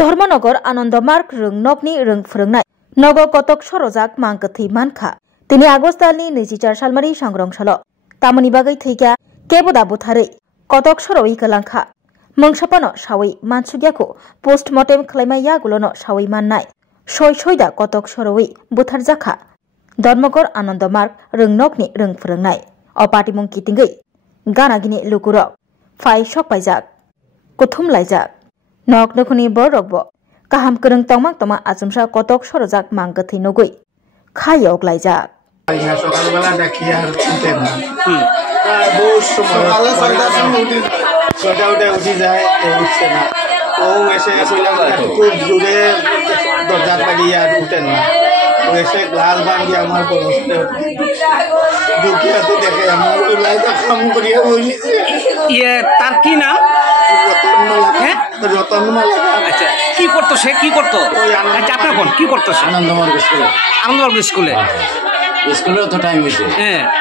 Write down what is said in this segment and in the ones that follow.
धर्मनगर आनंदमार्ग रोंनकनि रोंफोरोंनाय नगर कटक सरजाक मांगथै मानखा दिनै आगस्ट दाननि 24 सालमारि सांग्रांसल तामनि बागै थैगा केबदा बुथारै कटक सरoi गलांखा मंसापन सावै मानसुगियाखौ पोस्टमर्टेम खालामनाया गुलनो सावै माननाय सयदा कटक सरoi बुथारजाखा धर्मगर आनंदमार्ग रोंनकनि रोंफोरोंनाय अपाटिमुं कितिंगै गानागिनि लुकुरक फाइ सकपाइजाक कुथुम लाइजाक नक नखुनि बरकबो काहाम करं तंमाक तमा आचुमसा कटक सरजाक मांगथै नगै खायक लाइजाक সকালবেলা দেখি আর উঠে না বহুত সময় ছটা উঠে যায় উঠছে না ও এসে খুব জোরে দরজা লাগিয়ে আর উঠে না ও এসে গ্লাস ভাঙিয়ে আমার বসতে দুঃখিয়া তো দেখে আমার লাইটা কাম করিয়া বসেছে ইয়ে তার কি নাম রতনমালা আচ্ছা কি করতো সে কি করতো আচ্ছা আপনার কোন কি করতো আনন্দমার্গ স্কুলে স্কুলে স্কুলে তো টাইম হয়েছে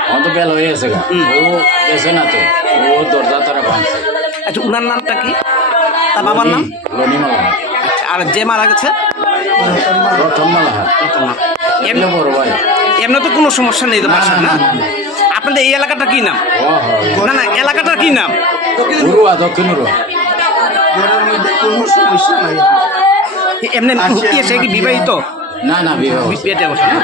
আমার তো বেল হয়ে গেছে ও গেছে না তো ও দরজা তারা ভাঙছে। আচ্ছা উনার নামটা কি তার বাবার নাম রনিমালা আচ্ছা আর যে মারা গেছে রতনমালা এমনি বড় ভাই এমনি তো কোনো সমস্যা নেই তো বাসার না আপনাদের এই এলাকাটা কি নাম না না এলাকাটা কি নাম দক্ষিণ ঘরের মধ্যে কোনো সমস্যা নাই এমনি সে কি বিবাহিত না না বিবাহ বিয়েতে বসে না